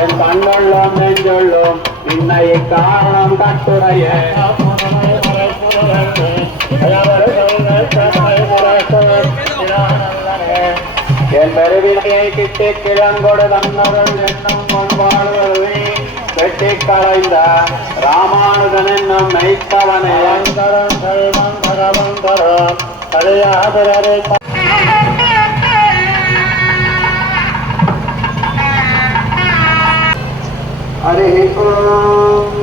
என் கண்ணுள்ளும் நெஞ்சுள்ளும் இன்னை காரணம் கட்டுரைய என் பெருவினையை கிட்டி கிழங்கொடு தன்னருள் என்னும் முன்பாடுவதை வெட்டி களைந்த ராமானுஜன் என்னும் மெய்த்தவனே हरे ओम